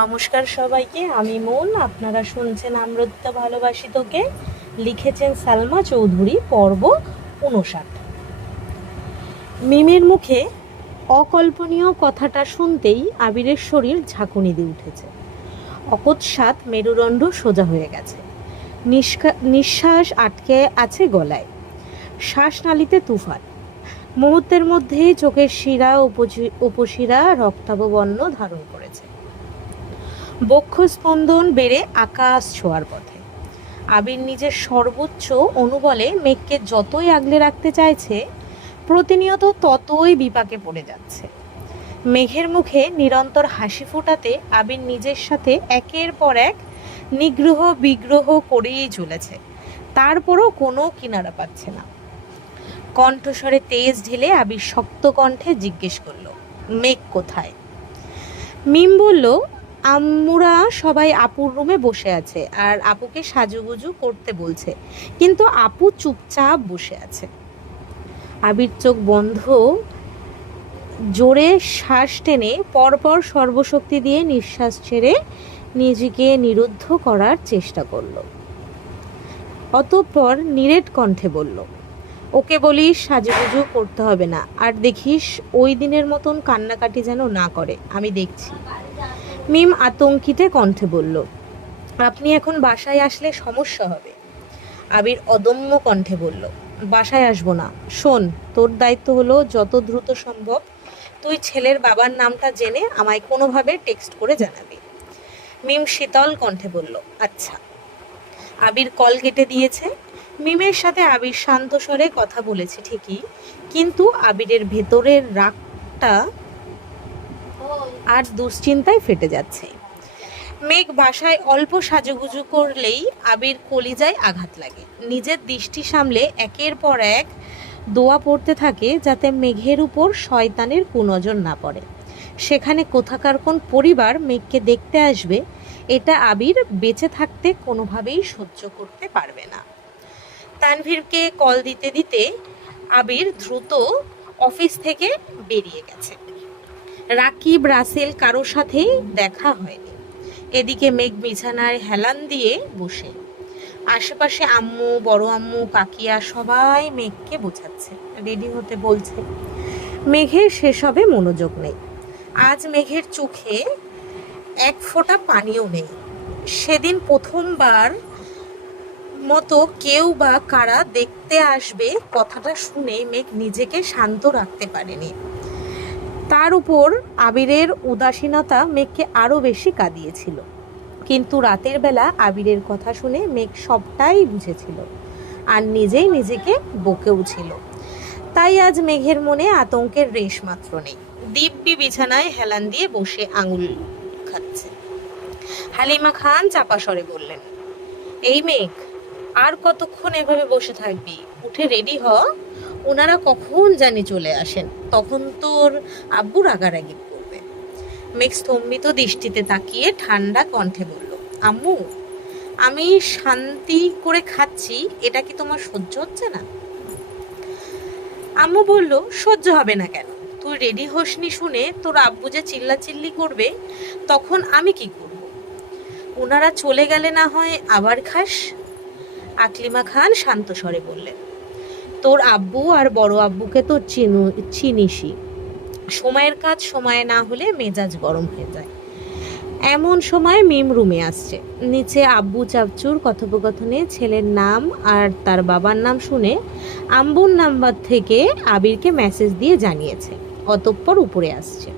নমস্কার সবাইকে, আমি মন, আপনারা শুনছেন আমৃত্যু ভালোবাসি তোকে, লিখেছেন সালমা চৌধুরী, পর্ব উনষাট মিমের মুখে অকল্পনীয় কথাটা শুনতেই আবিরের শরীর ঝাঁকুনি দিয়ে উঠেছে। অকৎসাৎ মেরুদণ্ড সোজা হয়ে গেছে। নিঃশ্বাস আটকে আছে গলায়। শ্বাসনালীতে তুফান। মুহূর্তের মধ্যেই চোখের শিরা উপশিরা রক্তাভ বর্ণ ধারণ করেছে। বক্ষ স্পন্দন বেড়ে আকাশ ছোঁয়ার পথে। আবির নিজের সর্বোচ্চ অনুবলে মেঘকে যতই আগলে রাখতে চাইছে, প্রতিনিয়ত ততই বিপাকে পড়ে যাচ্ছে। মেঘের মুখে নিরন্তর হাসি ফোটাতে আবির নিজের সাথে একের পর এক নিগ্রহ বিগ্রহ করেই চলেছে। তারপরও কোনো কিনারা পাচ্ছে না। কণ্ঠস্বরে তেজ ঢেলে আবির শক্ত কণ্ঠে জিজ্ঞেস করল, মেঘ কোথায়? মিম বলল আম্মুরা সবাই আপুর রুমে বসে আছে আর আপুকে সাজুগুজু করতে বলছে। কিন্তু আপু চুপচাপ বসে আছে। আবির চোখ বন্ধ, জোরে শ্বাস টেনে পরপর সর্বশক্তি দিয়ে নিঃশ্বাস ছেড়ে নিজেকে নিরুদ্ধ করার চেষ্টা করল। অতঃপর নিরেট কণ্ঠে বলল, ওকে বলিস সাজুগুজু করতে হবে না, আর দেখিস ওই দিনের মতন কান্নাকাটি যেন না করে, আমি দেখছি। মিম আতঙ্কিতে কণ্ঠে বলল, আপনি এখন বাসায় আসলে সমস্যা হবে। আবির অদম্য কণ্ঠে বলল, বাসায় আসব না। শোন, তোর দায়িত্ব হলো যত দ্রুত সম্ভব তুই ছেলের বাবার নামটা জেনে আমায় কোনোভাবে টেক্সট করে জানাবি। মিম শীতল কণ্ঠে বলল আচ্ছা। আবির কল কেটে দিয়েছে। মিমের সাথে আবির শান্ত স্বরে কথা বলেছে ঠিকই, কিন্তু আবিরের ভেতরের রাগটা আর দুশ্চিন্তায় ফেটে যাচ্ছে। মেঘ বাসায় অল্প সাজুগুজু করলেই আবির কলিজায় আঘাত লাগে। নিজের দৃষ্টি সামলে একের পর এক দোয়া পড়তে থাকে যাতে মেঘের উপর শয়তানের কুনজর না পড়ে। সেখানে কোথাকার কোন পরিবার মেঘকে দেখতে আসবে, এটা আবির বেঁচে থাকতে কোনোভাবেই সহ্য করতে পারবে না। তানভীরকে কল দিতে দিতে আবির দ্রুত অফিস থেকে বেরিয়ে গেছে। রাকিব রাসেল কারোর সাথেই দেখা হয়নি। এদিকে মেঘ বিছানায় হেলান দিয়ে বসে। আশেপাশে আম্মু, বড় আম্মু, কাকিয়া সবাই মেঘকে বোঝাচ্ছে, রেডি হতে বলছে। মেঘের সেসবে মনোযোগ নেই। আজ মেঘের চোখে এক ফোঁটা পানিও নেই। সেদিন প্রথমবার মতো কেউ বা কারা দেখতে আসবে কথাটা শুনে মেঘ নিজেকে শান্ত রাখতে পারেনি। তার উপর আবিরের উদাসীনতা মেঘকে আরও বেশি কাঁদিয়েছিল। কিন্তু রাতের বেলা আবিরের কথা শুনে মেঘ সবটাই বুঝেছিল আর নিজেই নিজেকে বকেও ছিল। তাই আজ মেঘের মনে আতঙ্কের রেশ মাত্র নেই। দিব্যি বিছানায় হেলান দিয়ে বসে আঙুল খাচ্ছে। হালিমা খান চাপা বললেন, এই মেঘ, আর কতক্ষণ এভাবে বসে থাকবি? উঠে রেডি হ। ওনারা কখন জানি চলে আসেন, তখন তোর আব্বু রাগারাগি করবে। মেঘ স্তম্ভিত দৃষ্টিতে তাকিয়ে ঠান্ডা কণ্ঠে বলল, আম্মু, আমি শান্তি করে খাচ্ছি, এটা কি তোমার সহ্য হচ্ছে না? আম্মু বলল, সহ্য হবে না কেন? তুই রেডি হোসনি শুনে তোর আব্বু যে চিল্লাচিল্লি করবে, তখন আমি কি করব? ওনারা চলে গেলে না হয় আবার খাস? আকলিমা খান শান্ত স্বরে বললেন তোর আব্বু আর বড় আব্বুকে তো চিনু, চিনিসই। সময়ের কাজ সময়ে না হলে মেজাজ গরম হয়ে যায়। এমন সময় মিম রুমে আসছে। নিচে আব্বু চাপচুর কথোপকথনে ছেলের নাম আর তার বাবার নাম শুনে আম্বুর নাম্বার থেকে আবিরকে মেসেজ দিয়ে জানিয়েছে। অতঃপর উপরে আসছে।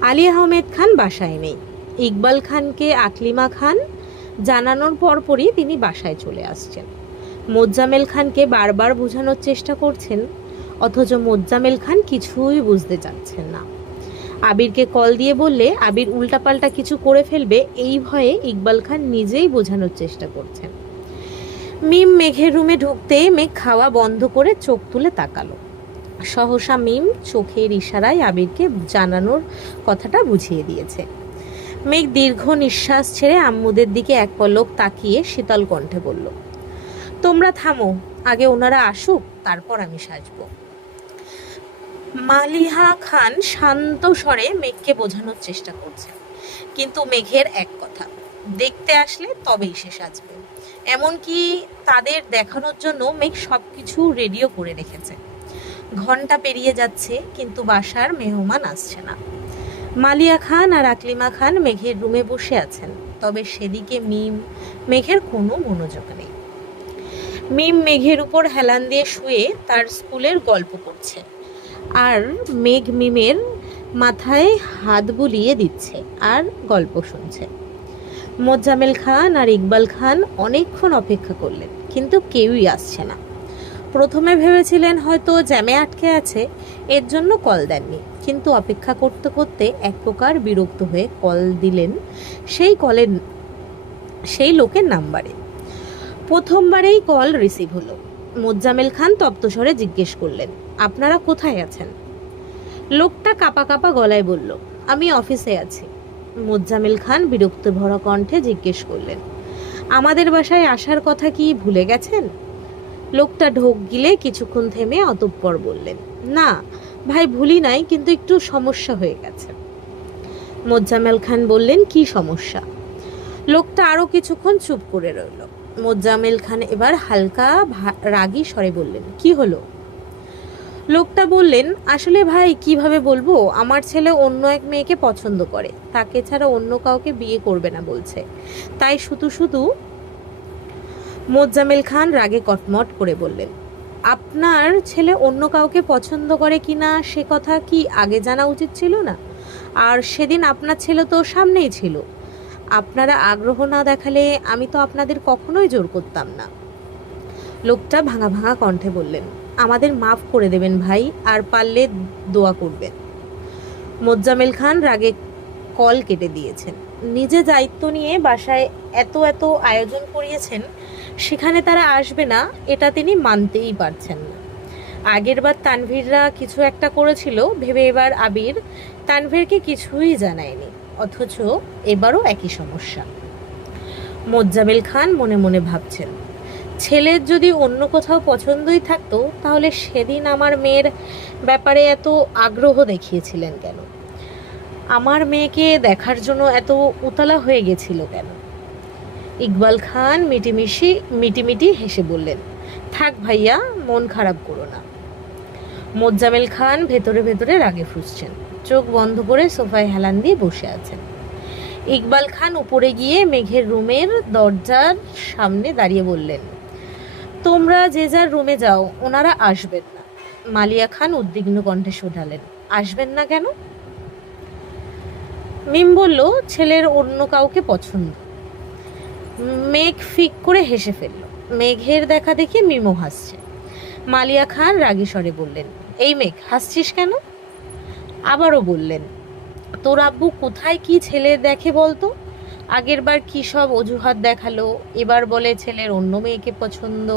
আলী আহমেদ খান বাসায় নেই। ইকবাল খানকে আকলিমা খান জানানোর পরপরই তিনি বাসায় চলে আসছেন। মোজ্জামেল খানকে বারবার বোঝানোর চেষ্টা করছেন, অথচ মোজ্জামেল খান কিছুই বুঝতে চাচ্ছেন না। আবিরকে কল দিয়ে বললে, আবির উল্টাপাল্টা কিছু করে ফেলবে, এই ভয়ে ইকবাল খান নিজেই বোঝানোর চেষ্টা করছেন। মিম মেঘের রুমে ঢুকতে মেঘ খাওয়া বন্ধ করে চোখ তুলে তাকালো। সহসা মিম চোখের ইশারায় আবিরকে জানানোর কথাটা বুঝিয়ে দিয়েছে। মেঘ দীর্ঘ নিঃশ্বাস ছেড়ে আম্মুদের দিকে এক পলক তাকিয়ে শীতল কণ্ঠে বলল তোমরা থামো, আগে ওনারা আসুক, তারপর আমি সাজবো। মালিহা খান শান্ত স্বরে মেঘকে বোঝানোর চেষ্টা করছেন। কিন্তু মেঘের এক কথা, দেখতে আসলে তবেই সে সাজবে। এমনকি তাদের দেখানোর জন্য মেঘ সব কিছু রেডিও করে রেখেছে। ঘণ্টা পেরিয়ে যাচ্ছে, কিন্তু বাসার মেহমান আসছে না। মালিয়া খান আর আকলিমা খান মেঘের রুমে বসে আছেন, তবে সেদিকে মিম, মেঘের কোনো মনোযোগ নেই। মিম মেঘের উপর হেলান দিয়ে শুয়ে তার স্কুলের গল্প করছে আর মেঘ মিমের মাথায় হাত বুলিয়ে দিচ্ছে আর গল্প শুনছে। মোজ্জামেল খান আর ইকবাল খান অনেকক্ষণ অপেক্ষা করলেন, কিন্তু কেউই আসছে না। প্রথমে ভেবেছিলেন হয়তো জ্যামে আটকে আছে, এর জন্য কল দেননি। কিন্তু অপেক্ষা করতে করতে এক প্রকার বিরক্ত হয়ে কল দিলেন সেই কলের, সেই লোকের নাম্বারে। প্রথমবারেই কল রিসিভ হলো। মোজ্জামেল খান তপ্তস্বরে জিজ্ঞেস করলেন, আপনারা কোথায় আছেন? লোকটা কাপা কাপা গলায় বলল, আমি অফিসে আছি। মোজ্জামেল খান বিরক্ত ভরা কণ্ঠে জিজ্ঞেস করলেন, আমাদের বাসায় আসার কথা কি ভুলে গেছেন? লোকটা ঢোক গিলে কিছুক্ষণ থেমে অতঃপর বললেন, না, ভাই ভুলি নাই, কিন্তু একটু সমস্যা হয়ে গেছে। মোজ্জামেল খান বললেন, কি সমস্যা? লোকটা আরও কিছুক্ষণ চুপ করে রইল। মোজ্জামেল খান এবার হালকা রাগী স্বরে বললেন, কি হলো? লোকটা বললেন, আসলে ভাই, কীভাবে বলব? আমার ছেলে অন্য এক মেয়েকে পছন্দ করে। তাকে ছাড়া অন্য কাউকে বিয়ে করবে না, বলছে। তাই শুধু শুধু মোজ্জামেল খান রাগে কটমট করে বললেন, আপনার ছেলে অন্য কাউকে পছন্দ করে কিনা সে কথা কি আগে জানা উচিত ছিল না? আর সেদিন আপনার ছেলে তো সামনেই ছিল। আপনারা আগ্রহ না দেখালে আমি তো আপনাদের কখনোই জোর করতাম না। লোকটা ভাঙা ভাঙা কণ্ঠে বললেন, আমাদের মাফ করে দেবেন ভাই, আর পারলে দোয়া করবেন। মোজ্জামেল খান রাগে কল কেটে দিয়েছেন। নিজে দায়িত্ব নিয়ে বাসায় এত এত আয়োজন করিয়েছেন, সেখানে তারা আসবে না, এটা তিনি মানতেই পারছেন না। আগেরবার তানভীররা কিছু একটা করেছিল, ভেবে এবার আবির তানভীরকে কিছুই জানায়নি। অথচ এবারও একই সমস্যা। মোজ্জামেল খান মনে মনে ভাবছেন, ছেলের যদি অন্য কোথাও পছন্দই থাকতো, তাহলে সেদিন আমার মেয়ের ব্যাপারে এত আগ্রহ দেখিয়েছিলেন কেন? আমার মেয়েকে দেখার জন্য এত উতলা হয়ে গেছিল কেন? ইকবাল খান মিটিমিশি, মিটিমিটি হেসে বললেন, থাক ভাইয়া, মন খারাপ করো না। মোজ্জামেল খান ভেতরে ভেতরে রাগে ফুসছেন। চোখ বন্ধ করে সোফায় হেলান দিয়ে বসে আছেন। ইকবাল খান উপরে গিয়ে মেঘের রুমের দরজার সামনে দাঁড়িয়ে বললেন, তোমরা যে যার রুমে যাও, ওনারা আসবেন না। মালিয়া খান উদ্বিগ্ন কণ্ঠে শোধালেন, আসবেন না কেন? মিম বলল, ছেলের অন্য কাউকে পছন্দ। মেঘ ফিক করে হেসে ফেলল। মেঘের দেখা দেখে মিমও হাসছে। মালিয়া খান রাগী স্বরে বললেন, এই মেঘ, হাসছিস কেন? আবারও বললেন, তোর আব্বু কোথায় কি ছেলে দেখে বলতো? আগেরবার কি সব অজুহাত দেখাল, এবার বলে ছেলের অন্য মেয়েকে পছন্দ।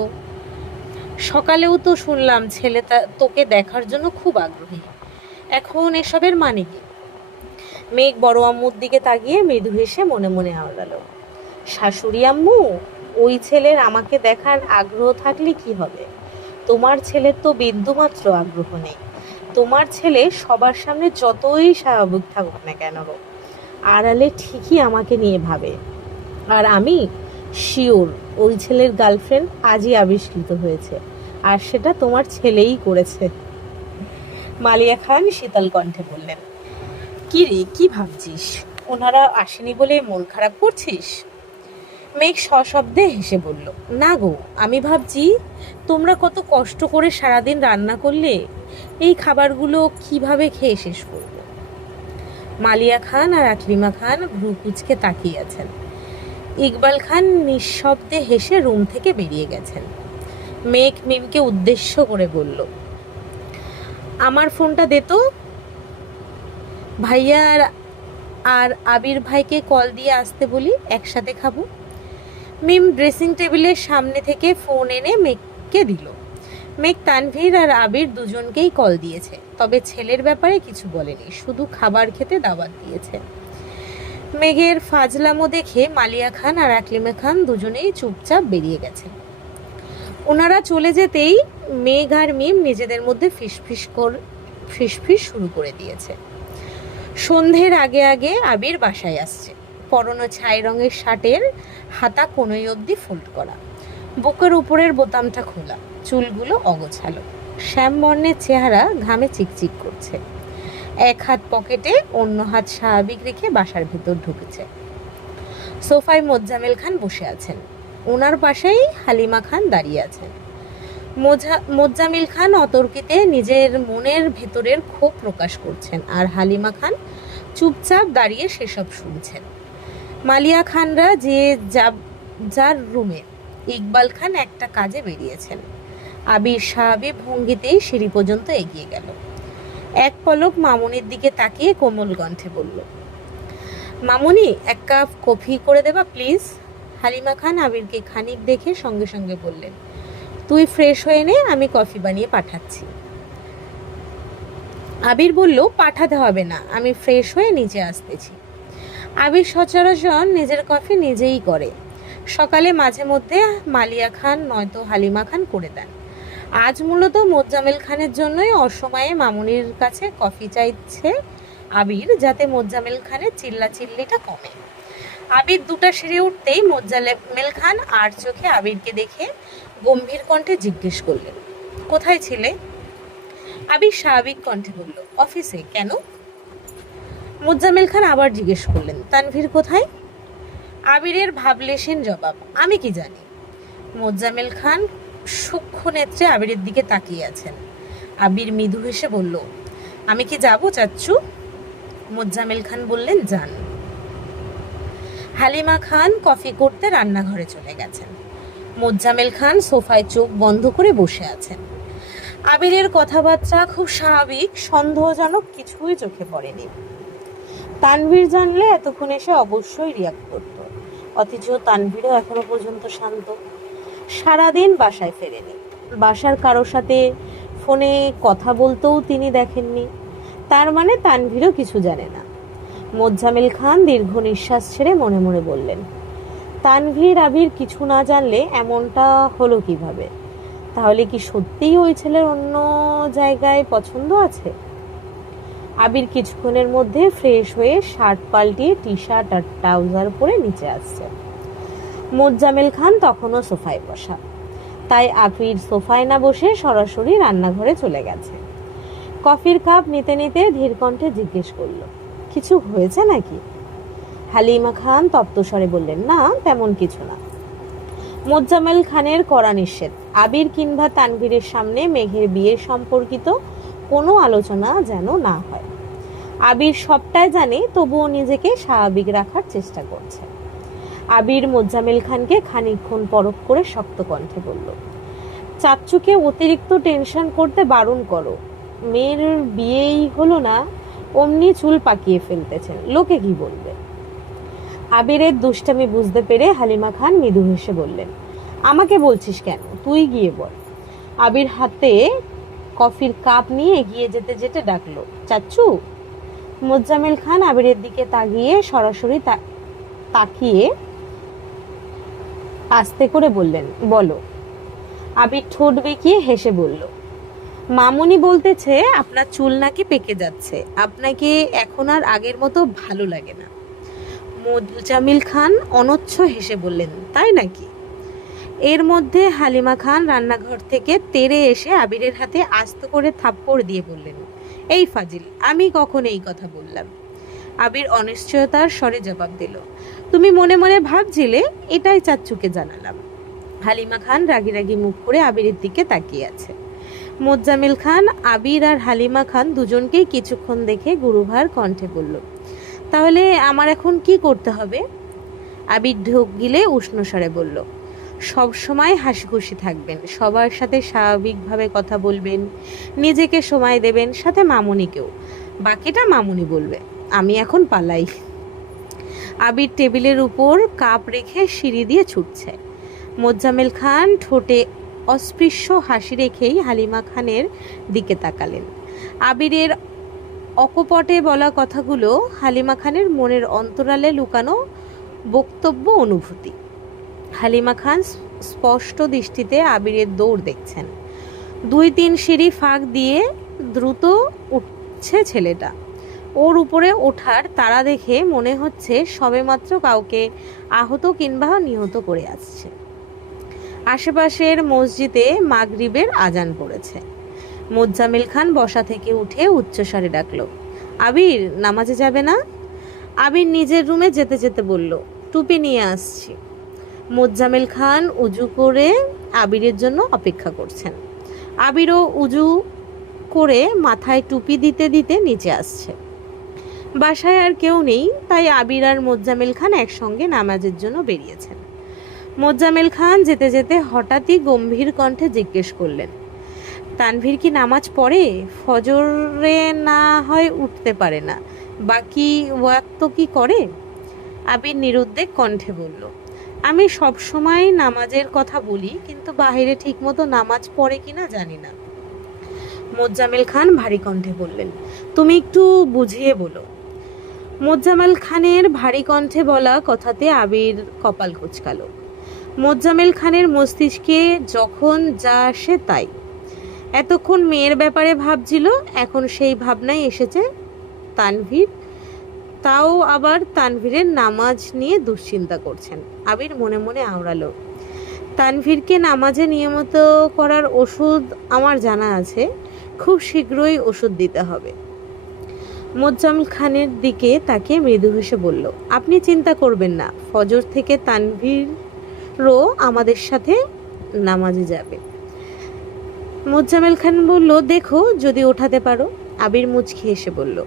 সকালেও তো শুনলাম ছেলে তোকে দেখার জন্য খুব আগ্রহী। এখন এসবের মানে কি? মেঘ বড় আম্মুর দিকে তাকিয়ে মৃদু হেসে মনে মনে আওড়ালো শাশুড়ি আম্মু, ওই ছেলের আমাকে দেখার আগ্রহ থাকলে কি হবে? তোমার ছেলের তো বিন্দুমাত্র আগ্রহ নেই। তোমার ছেলে সবার সামনে যতই স্বাভাবিক থাকুক না কেন আড়ালে ঠিকই আমাকে নিয়ে ভাবে। আর আমি শিওর ওই ছেলের গার্লফ্রেন্ড আজই আবিষ্কৃত হয়েছে, আর সেটা তোমার ছেলেই করেছে। মালিয়া খান শীতল কণ্ঠে বললেন কি রে কি ভাবছিস? ওনারা আসেনি বলে মন খারাপ করছিস? মেঘ সশব্দে হেসে বলল, না গো, আমি ভাবছি তোমরা কত কষ্ট করে সারাদিন রান্না করলে, এই খাবারগুলো কীভাবে খেয়ে শেষ করবে? মালিয়া খান আর আকলিমা খান ভ্রু কুচকে তাকিয়ে আছেন। ইকবাল খান নিঃশব্দে হেসে রুম থেকে বেরিয়ে গেছেন। মেঘ মিমকে উদ্দেশ্য করে বলল, আমার ফোনটা দে তো। ভাইয়া আর আর আবির ভাইকে কল দিয়ে আসতে বলি, একসাথে খাব। মিম ড্রেসিং টেবিলের সামনে থেকে ফোন এনে মেঘকে দিল। মেঘ তানভীর আর আবির দুজনকেই কল দিয়েছে, তবে ছেলের ব্যাপারে কিছু বলেনি, শুধু খাবার খেতে দাওয়াত দিয়েছে। মেঘের ফাজলামো দেখে মালিয়া খান আর আকলিমা খান দুজনেই চুপচাপ বেরিয়ে গেছে। ওনারা চলে যেতেই মেঘ আর মিম নিজেদের মধ্যে ফিসফিস কর, ফিসফিস শুরু করে দিয়েছে। সন্ধ্যের আগে আগে আবির বাসায় আসছে। পরনো ছাই রঙের শার্টের হাতা কোনোই অবধি ফোল্ড করা। বুকের উপরের বোতামটা খোলা, চুলগুলো অগোছালো। শ্যাম বর্ণের চেহারা ঘামে চিকচিক করছে। এক হাত পকেটে অন্য হাত স্বাভাবিক রেখে বাসার ভেতর ঢুকেছে। সোফায় মোজ্জামেল খান বসে আছেন। ওনার পাশেই হালিমা খান দাঁড়িয়ে আছেন। মোজা মোজ্জামিল খান অতর্কিতে নিজের মনের ভেতরের ক্ষোভ প্রকাশ করছেন আর হালিমা খান চুপচাপ দাঁড়িয়ে সেসব শুনছেন। মালিয়া খানরা যে যার রুমে ইকবাল খান একটা কাজে বেরিয়েছেন। আবির স্বাভাবিক ভঙ্গিতেই সিঁড়ি পর্যন্ত এগিয়ে গেল। এক পলক মামুনির দিকে তাকিয়ে কোমল কণ্ঠে বলল, মামুনি, এক কাপ কফি করে দেবা, প্লিজ? হালিমা খান আবিরকে খানিক দেখে সঙ্গে সঙ্গে বললেন, তুই ফ্রেশ হয়ে নে, আমি কফি বানিয়ে পাঠাচ্ছি। আবির বলল, পাঠাতে হবে না, আমি ফ্রেশ হয়ে নিচে আসতেছি। আবির সচরাচর নিজের কফি নিজেই করে। সকালে মাঝে মধ্যে মালিয়া খান নয়তো হালিমা খান করে দেন। আজ মূলত মোজ্জামেল খানের জন্যই অসময়ে মামুনির কাছে কফি চাইছে আবির, যাতে মোজ্জামেল খানের চিল্লা চিল্লিটা কমে। আবির দুটা সিঁড়ি উঠতেই মোজ্জামেল খান আর চোখে আবিরকে দেখে গম্ভীর কণ্ঠে জিজ্ঞেস করলেন, কোথায় ছিলে? আবির স্বাভাবিক কণ্ঠে বলল, অফিসে। কেন? মোজ্জামেল খান আবার জিজ্ঞেস করলেন, তানভীর কোথায়? আবিরের ভাবলেশীন জবাব, আমি কি জানি? মোজ্জামেল খান সূক্ষ্ম নেত্রে আবিরের দিকে তাকিয়ে আছেন। আবির মৃদু হেসে বলল, আমি কি যাব চাচ্ছু মোজ্জামেল খান বললেন, যান। হালিমা খান কফি করতে রান্নাঘরে চলে গেছেন। মোজ্জামেল খান সোফায় চোখ বন্ধ করে বসে আছেন। আবিরের কথাবার্তা খুব স্বাভাবিক, সন্দেহজনক কিছুই চোখে পড়েনি। তানভীর জানলে এতক্ষণ এসে অবশ্যই রিয়াক্ট করত। অথচ তানভীরও এখনও পর্যন্ত শান্ত। সারাদিন বাসায় ফেরেনি। বাসার কারোর সাথে ফোনে কথা বলতেও তিনি দেখেননি। তার মানে তানভীরও কিছু জানে না। মোজ্জামেল খান দীর্ঘ নিঃশ্বাস ছেড়ে মনে মনে বললেন, তানভীর, আবির কিছু না জানলে এমনটা হলো কীভাবে? তাহলে কি সত্যিই ওই ছেলের অন্য জায়গায় পছন্দ আছে? আবির কিছুক্ষণের মধ্যে ফ্রেশ হয়ে শার্ট পাল্টিয়ে টি শার্ট আর ট্রাউজার পরে নিচে আসছে। মোজ্জামেল খান তখনও সোফায় বসা। তাই আবির সোফায় না বসে সরাসরি রান্নাঘরে চলে গেছে। কফির কাপ নিতে নিতে ধীরকণ্ঠে জিজ্ঞেস করল, কিছু হয়েছে নাকি? হালিমা খান তপ্তস্বরে বললেন, না, তেমন কিছু না। মোজ্জামেল খানের কড়া নিষেধ। আবির কিংবা তানভীরের সামনে মেঘের বিয়ে সম্পর্কিত কোনো আলোচনা যেন না হয়। আবির সবটাই জানে, তবুও নিজেকে স্বাভাবিক রাখার চেষ্টা করছে। আবির মোজ্জামেল খানকে খানিকক্ষণ পরখ করে শক্ত কণ্ঠে বলল, চাচ্চুকে অতিরিক্ত টেনশন করতে বারণ করো। মেয়ের বিয়েই হলো না, অমনি চুল পাকিয়ে ফেলতেছেন। লোকে কি বলবে? আবিরের দুষ্টামি বুঝতে পেরে হালিমা খান মৃদু হেসে বললেন, আমাকে বলছিস কেন? তুই গিয়ে বল। আবির হাতে কফির কাপ নিয়ে এগিয়ে যেতে যেতে ডাকলো, চাচ্চু? মোজ্জামেল খান আবিরের দিকে তাকিয়ে সরাসরি তাকিয়ে আস্তে করে বললেন, বলো। আবির ঠোঁট বেঁকিয়ে হেসে বলল, মামনি বলতেছে আপনার চুল নাকি পেকে যাচ্ছে, আপনাকে এখন আর আগের মতো ভালো লাগে না। মোজামিল খান অনচ্ছ হেসে বললেন, তাই নাকি? এর মধ্যে হালিমা খান রান্নাঘর থেকে তেড়ে এসে আবিরের হাতে আস্ত করে থাপ্পড় দিয়ে বললেন, এই ফাজিল, আমি কখন এই কথা বললাম? আবির অনিশ্চয়তার স্বরে জবাব দিল, তুমি মনে মনে ভাবছিলে, এটাই চাচ্চুকে জানালাম। হালিমা খান রাগি রাগি মুখ করে আবিরের দিকে তাকিয়ে আছে। মোজ্জামিল খান, আবির আর হালিমা খান দুজনকেই কিছুক্ষণ দেখে গুরুভার কণ্ঠে বলল, তাহলে আমার এখন কি করতে হবে? আবির ঢোক গিলে উষ্ণ স্বরে বলল সব সময় হাসি খুশি থাকবেন। সবার সাথে স্বাভাবিকভাবে কথা বলবেন, নিজেকে সময় দেবেন, সাথে মামুনিকেও। বাকিটা মামুনি বলবে, আমি এখন পালাই। আবির টেবিলের উপর কাপ রেখে সিঁড়ি দিয়ে ছুটছে। মোজ্জামেল খান ঠোঁটে অস্পৃশ্য হাসি রেখেই হালিমা খানের দিকে তাকালেন। আবিরের অকপটে বলা কথাগুলো হালিমা খানের মনের অন্তরালে লুকানো বক্তব্য অনুভূতি। হালিমা খান স্পষ্ট দৃষ্টিতে আবিরের দৌড় দেখছেন। দুই তিন সিঁড়ি ফাঁক দিয়ে দ্রুত উঠছে ছেলেটা। ওর উপরে ওঠার তারা দেখে মনে হচ্ছে সবেমাত্র কাউকে আহত কিংবা নিহত করে আসছে। আশেপাশের মসজিদে মাগরিবের আজান পড়েছে। মোজ্জামিল খান বসা থেকে উঠে উচ্চস্বরে ডাকল, আবির, নামাজে যাবে না? আবির নিজের রুমে যেতে যেতে বলল, টুপি নিয়ে আসছি। মোজ্জামেল খান উজু করে আবিরের জন্য অপেক্ষা করছেন। আবিরও উজু করে মাথায় টুপি দিতে দিতে নিচে আসছে। বাসায় আর কেউ নেই, তাই আবির আর মোজ্জামেল খান একসঙ্গে নামাজের জন্য বেরিয়েছেন। মোজ্জামেল খান যেতে যেতে হঠাৎই গম্ভীর কণ্ঠে জিজ্ঞেস করলেন, তানভীর কি নামাজ পড়ে? ফজরে না হয় উঠতে পারে না। বাকি ওয়াক্ত কি করে? আবির নিরুদ্বেগ কণ্ঠে বলল আমি সব সময় নামাজের কথা বলি, কিন্তু বাইরে ঠিকমতো নামাজ পড়ে কিনা জানি না। মোজ্জামেল খান ভারী কণ্ঠে বললেন, তুমি একটু বুঝিয়ে বলো। মোজ্জামেল খানের ভারী কণ্ঠে বলা কথাতে আবির কপাল কুচকালো। মোজ্জামেল খানের মস্তিষ্কে যখন যা আসে তাই। এতক্ষণ মেয়ের ব্যাপারে ভাবছিল, এখন সেই ভাবনাই এসেছে তানভীর তাও আবার তানভীরের নামাজ নিয়ে দুশ্চিন্তা করছেন। আবির মনে মনে আওড়ালো, তানভীরকে নামাজে নিয়মিত করার ওষুধ আমার জানা আছে, খুব শীঘ্রই ওষুধ দিতে হবে। মোজ্জামেল খানের দিকে তাকে মৃদু হেসে বলল, আপনি চিন্তা করবেন না, ফজর থেকে তানভীরও আমাদের সাথে নামাজে যাবে। মোজ্জামেল খান বলল, দেখো, যদি ওঠাতে পারো। আবির মুচকি এসে বলল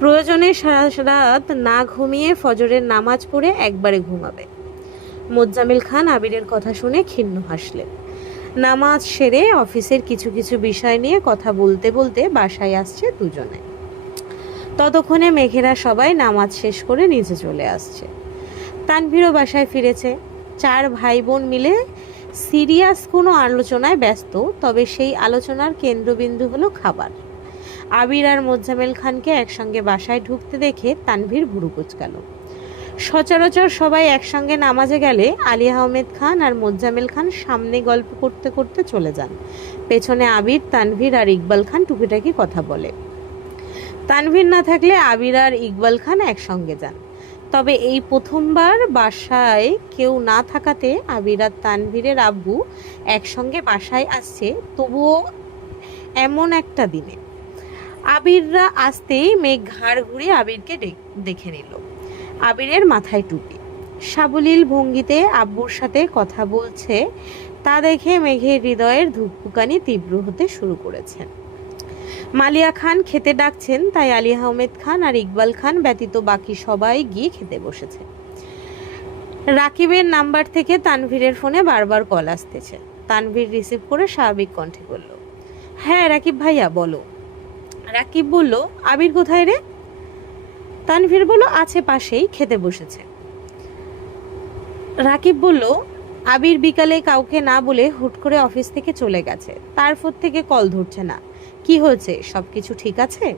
প্রয়োজনে সারা রাত না ঘুমিয়ে ফজরের নামাজ পড়ে একবারে ঘুমাবে। মোজ্জামিল খান আবিরের কথা শুনে ক্ষিন্ন হাসলেন। নামাজ সেরে অফিসের কিছু কিছু বিষয় নিয়ে কথা বলতে বলতে বাসায় আসছে দুজনে। ততক্ষণে মেঘেরা সবাই নামাজ শেষ করে নিচে চলে আসছে। তানভীরও বাসায় ফিরেছে। চার ভাই বোন মিলে সিরিয়াস কোনো আলোচনায় ব্যস্ত, তবে সেই আলোচনার কেন্দ্রবিন্দু হলো খাবার। আবির আর মোজ্জামেল খানকে একসঙ্গে বাসায় ঢুকতে দেখে তানভীর ভুরু কুচকাল। সচরাচর সবাই একসঙ্গে নামাজে গেলে আলী আহমেদ খান আর মোজ্জামেল খান সামনে গল্প করতে করতে চলে যান। পেছনে আবির, তানভীর আর ইকবাল খান টুকিটাকি কথা বলে। তানভীর না থাকলে আবির আর ইকবাল খান একসঙ্গে যান। তবে এই প্রথমবার বাসায় কেউ না থাকাতে আবির আর তানভীরের আব্বু একসঙ্গে বাসায় আসছে। তবুও এমন একটা দিনে। আবিররা আসতেই মেঘ ঘাড় ঘুরে আবিরকে দেখে নিল। আবিরের মাথায় টুপি। সাবলীল ভঙ্গিতে আব্বুর সাথে কথা বলছে, তা দেখে মেঘের হৃদয়ের ধুকপুকানি তীব্র হতে শুরু করেছেন মালিয়া খান খেতে ডাকছেন, তাই আলী আহমেদ খান আর ইকবাল খান ব্যতীত বাকি সবাই গিয়ে খেতে বসেছে। রাকিবের নাম্বার থেকে তানভীরের ফোনে বারবার কল আসতেছে। তানভীর রিসিভ করে স্বাভাবিক কণ্ঠে বলল হ্যাঁ রাকিব ভাইয়া, বলো। রাকিব বলল, আবির কোথায় রে? তানভীর বলল আছে পাশেই খেতে বসেছে। রাকিব বলল, আবির বিকালে কাউকে না বলে হুট করে অফিস থেকে চলে গেছে। তার তারপর থেকে কল ধরছে না। কি হয়েছে? সব কিছু ঠিক আছে?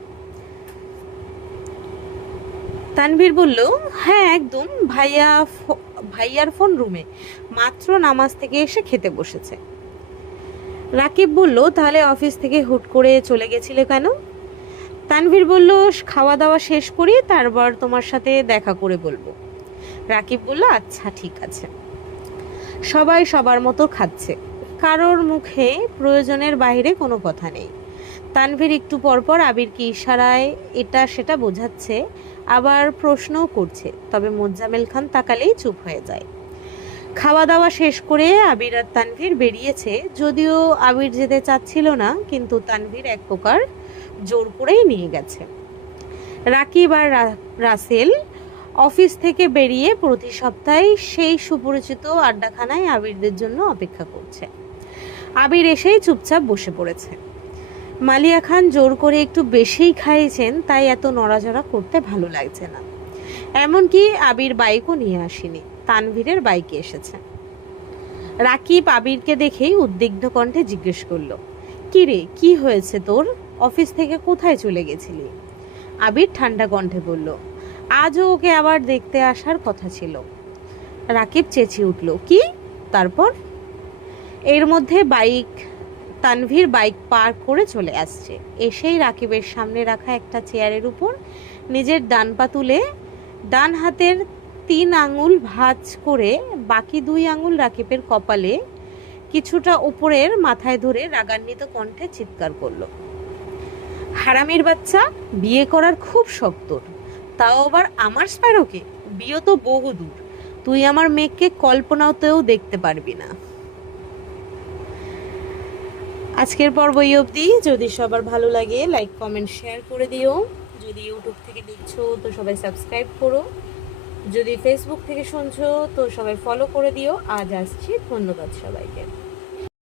তানভীর বলল হ্যাঁ একদম। ভাইয়া ভাইয়ার ফোন রুমে। মাত্র নামাজ থেকে এসে খেতে বসেছে। রাকিব বলল, তাহলে অফিস থেকে হুট করে চলে গেছিলে কেন? তানভীর বলল খাওয়া দাওয়া শেষ করি, তারপর তোমার সাথে দেখা করে বলব। রাকিব বলল আচ্ছা ঠিক আছে। সবাই সবার মতো খাচ্ছে। কারোর মুখে প্রয়োজনের বাইরে কোনো কথা নেই। তানভীর একটু পরপর আবিরকে ইশারায় এটা সেটা বোঝাচ্ছে, আবার প্রশ্নও করছে, তবে মোজ্জামেল খান তাকালেই চুপ হয়ে যায়। খাওয়া দাওয়া শেষ করে আবির আর তানভীর বেরিয়েছে, যদিও আবির যেতে চাচ্ছিল না, কিন্তু তানভীর এক প্রকার জোর করেই নিয়ে গেছে। রাকিব আর রাসেল অফিস থেকে বেরিয়ে প্রতি সপ্তাহে সেই সুপরিচিত আড্ডাখানায় আবিরদের জন্য অপেক্ষা করছে। আবির এসেই চুপচাপ বসে পড়েছে। মালিয়া খান জোর করে একটু বেশিই খাইয়েছেন, তাই এত নড়াচড়া করতে ভালো লাগছে না। এমনকি আবির বাইকও নিয়ে আসেনি, তানভীরের বাইকে এসেছে। রাকিব আবিরকে দেখেই উদ্বিগ্ন কণ্ঠে জিজ্ঞেস করল কি রে কি হয়েছে তোর? অফিস থেকে কোথায় চলে গেছিলি? আবির ঠান্ডা কণ্ঠে বলল, আজও ওকে আবার দেখতে আসার কথা ছিল। রাকিব চেঁচিয়ে উঠল, কি? তারপর? এর মধ্যে বাইক, তানভীর বাইক পার্ক করে চলে আসছে। এসেই রাকিবের সামনে রাখা একটা চেয়ারের উপর নিজের ডান পা তুলে ডান হাতের তিন আঙুল ভাঁজ করে বাকি দুই আঙুল রাকিবের কপালে কিছুটা উপরের মাথায় ধরে রাগান্বিত কণ্ঠে চিৎকার করল। হারামির বাচ্চা বিয়ে করার খুব শক্ত তাও আবার আমার স্প্যারোকে বিয়ে তো বহু দূর। তুই আমার মেয়েকে কল্পনাতেও দেখতে পারবি না। আজকের পর্ব এই অবধি। যদি সবার ভালো লাগে লাইক কমেন্ট শেয়ার করে দিও। যদি ইউটিউব থেকে দেখছ, তো সবাই সাবস্ক্রাইব করো। যদি ফেসবুক থেকে শুনছো, তো সবাই ফলো করে দিও। আজ আসছি। ধন্যবাদ সবাইকে।